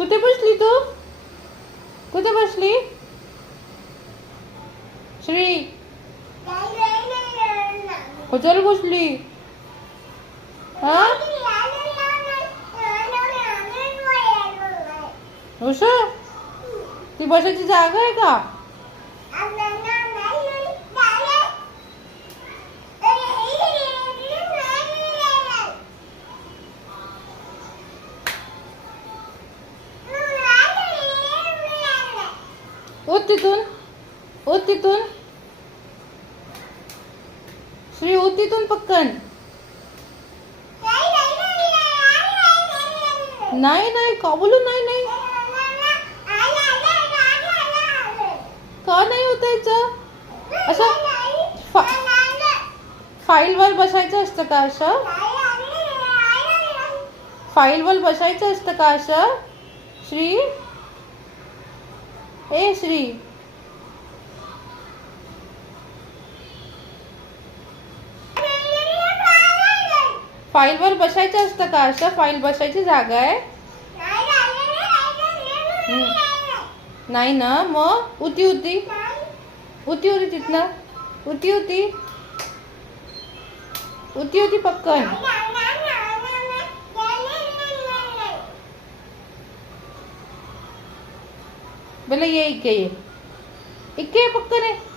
कुठे बसली तू? कुठे बसली श्री? कशाला बसली? हा असं ती बसायची जागा आहे का? उठ तिथून, उठ तिथून श्री, उठ तिथून पटकन. नाही नाही का बोलू? नाही नाही का नाही उठायचं? असं फाईलवर बसायचं असतं का? असं फाईलवर बसायचं असतं का असं श्री? ए श्री, फाईलवर बसायचं असतं का असं? फाईल बसायची जागा आहे. नाही ना, मग उती उती उती होती तिथनं, उती होती उती होती पक्कन. बोला ये इके, ये इके पक्कन आहे.